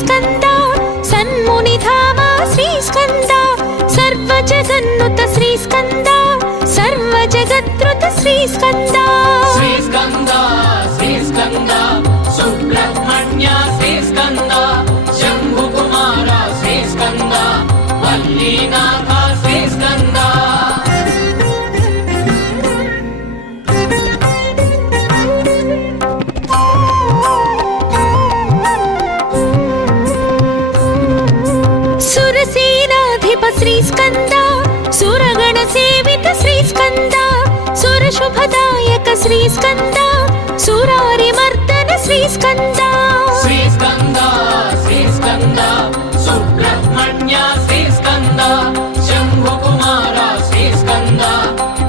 स्कंद सन्मुनिधाम श्री स्कंद सर्वजगन्नुत श्री स्कंद सर्वजगद्रुत श्री स्कंद सुब्रह्मण्य श्री स्कंद शंभुकुमार श्री स्कंद वल्लीनाथ श्री स्कंद सुरसेनाधिप श्री स्कंद सुरगण सेवित श्री स्कंद सुरशुभदायक श्री स्कंद सुरारिमर्दन श्री स्कंद सुब्रह्मण्य श्री स्कंद शंभुकुमार श्री स्कंद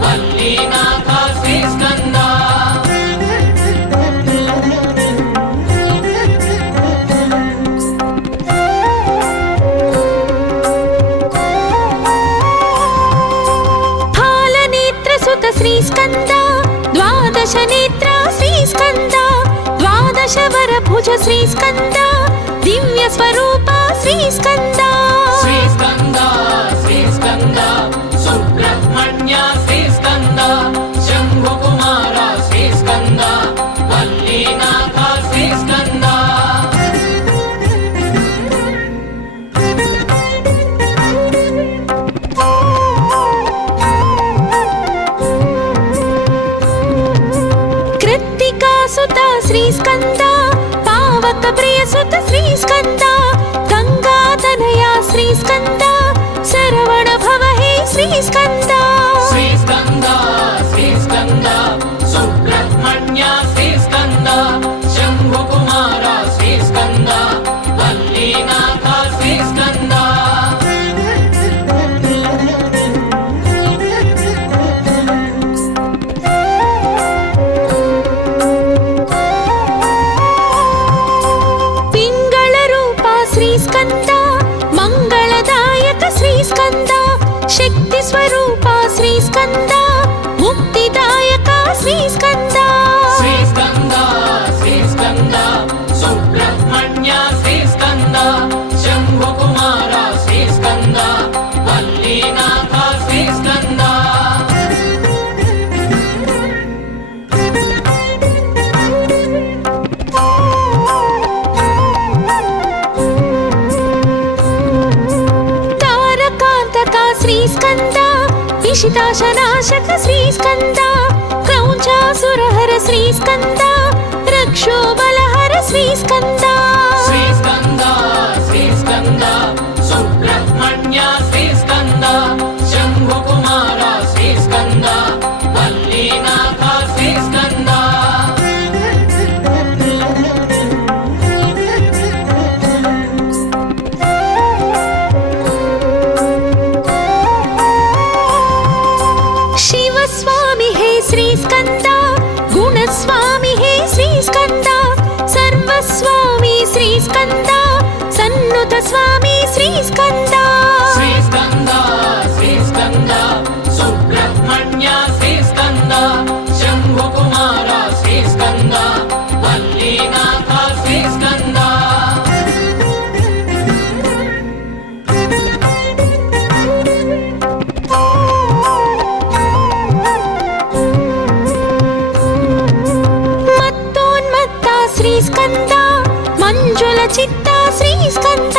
वल्लीनाथ श्री स्कंद श्री स्कंद द्वादश नेत्र श्री स्कंद द्वादश वरभुज श्री स्कंद दिव्य स्वरूप श्री स्कंद सुब्रह्मण्य श्री स्कंद शंभुकुमार श्री स्कंद वल्लीनाथ श्री स्कंद श्री स्कंद पावक प्रिय सुत श्री स्कंद गंगाधनया श्री स्कंद शरवण भव हे श्री स्कंद सुब्रह्मण्य श्री स्कंद शंभुकुमार श्री स्कंद वल्लीनाथ श्री स्कंद स्कंद मंगलदायक श्री स्कंद शक्ति स्वरूप श्री स्कंद मुक्तिदायक श्री स्कंद सुब्रह्मण्य श्री स्कंद शंभुकुमार श्री स्कंद वल्लीनाथ श्री स्कंद श्री स्कंद इशिताशनाशक श्री स्कंद क्रौंचासुरहर श्री स्कंद रक्षोबलहर श्री स्कंद सुब्रह्मण्य श्री स्कंद शंभुकुमार श्री स्कंद वल्लीनाथ श्री स्कंद स्वामी हे श्री स्कंद गुणस्वामी हे श्री स्कंद सर्वस्वामी श्री स्कंद सन्नुत स्वामी श्री स्कंद सुब्रह्मण्य श्री स्कंद शंभुकुमार श्री स्कंद वल्लीनाथ श्री स्कंद स्कंद मंजुल चित्ता श्री स्कंद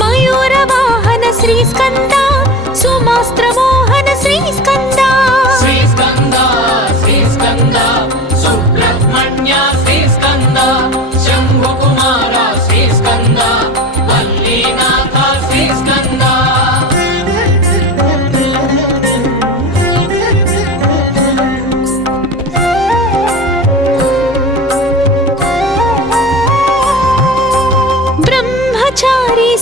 मयूर वाहन श्री स्कंद सुमास्त्र मोहन श्री स्कंद सुब्रह्मण्य श्री स्कंद शंभुकुमार श्री स्कंद वल्लीनाथ श्री स्कंद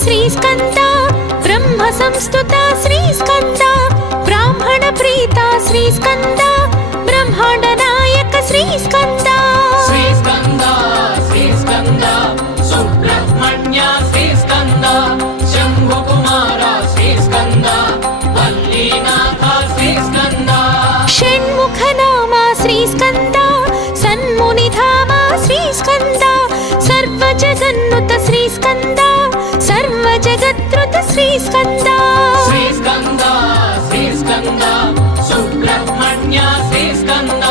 श्री स्कंद ब्रह्म संस्तुता श्री स्कंद ब्राह्मण प्रीता श्री स्कंद ब्रह्मांड नायक श्री स्कंद सुब्रह्मण्य श्री स्कंद शंभुकुमार श्री स्कंद वल्लीनाथ श्री स्कंद षण्मुख नाम श्री स्कंद सन्मुनिधाम श्री स्कंद सर्वजगन्नुत श्री स्कंद శ్రీస్కంద శ్రీస్కంద శ్రీస్కంద సుబ్రహ్మణ్య శ్రీస్కంద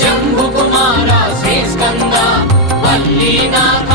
శంభుకుమార శ్రీస్కంద వల్లీనాథ